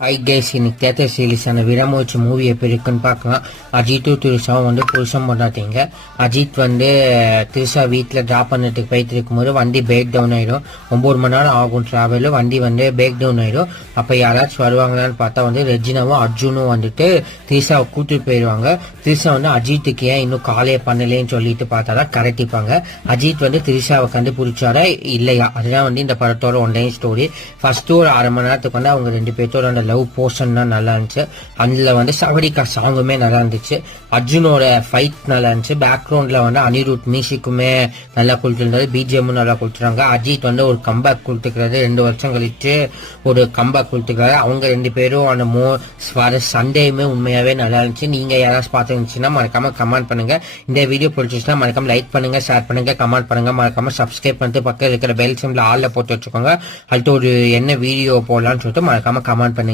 Hi guys, இன்னைக்கு theatre சீரிஸான விடாமுயற்சி movie எப்படி இருக்குன்னு பார்க்கலாம். அஜித்தும் திரிஷாவும் வந்து புருஷன் பண்ணாதீங்க. அஜித் வந்து திரிஷா வீட்டில் ட்ராப் பண்ணிட்டு போயிட்டு இருக்கும்போது வண்டி பிரேக் டவுன் ஆயிடும். 9 மணி நேரம் ஆகும் டிராவல். வண்டி வந்து பிரேக் டவுன் ஆயிடும். அப்போ யாராச்சும் வருவாங்களான்னு பார்த்தா வந்து ரெஜினாவும் அர்ஜுனும் வந்துட்டு திரிஷாவை கூட்டிட்டு போயிடுவாங்க. திரிஷா வந்து அஜித்துக்கு ஏன் இன்னும் காலே பண்ணலேன்னு சொல்லிட்டு பார்த்தாதான் கரெக்டிப்பாங்க. அஜித் வந்து திரிஷாவை கண்டுபிடிச்சாரா இல்லையா, அதுதான் வந்து இந்த படத்தோட ஒன்லைன் ஸ்டோரி. ஃபர்ஸ்ட் ஒரு 1/2 மணி நேரத்துக்கு வந்து அவங்க 2 பேர்த்தோட அந்த லவ் போர்ஷன் தான் நல்லா இருந்துச்சு. அதுல வந்து சவடிக்கா சாங்குமே நல்லா இருந்துச்சு. அர்ஜுனோட ஃபைட் நல்லா இருந்துச்சு. பேக்ரவுண்ட்ல வந்து அனிருத் மியூசிக்குமே நல்லா கொடுத்துருந்தது. பிஜிஎம்மும் நல்லா கொடுத்துறாங்க. அஜித் வந்து ஒரு கம்பேக் கொடுத்துக்கிறாரு. 2 வருஷம் கழிச்சு ஒரு கம்பேக் கொடுத்துக்கிறாரு. அவங்க 2 பேரும் அந்த சண்டேயுமே உண்மையாவே நல்லா இருந்துச்சு. நீங்க யாராச்சும் பார்த்துருந்துச்சுன்னா மறக்காம கமெண்ட் பண்ணுங்க. இந்த வீடியோ பிடிச்சிச்சுன்னா மறக்காம லைக் பண்ணுங்க, ஷேர் பண்ணுங்க, கமெண்ட் பண்ணுங்க. மறக்காம சப்ஸ்கிரைப் பண்ணிட்டு பக்கத்தில் இருக்கிற பெல் சிம்பிள் ஆல்ல போட்டு வச்சுக்கோங்க. அடுத்து ஒரு என்ன வீடியோ போடலாம்னு சொல்லிட்டு மறக்காம கமெண்ட் பண்ணுங்க.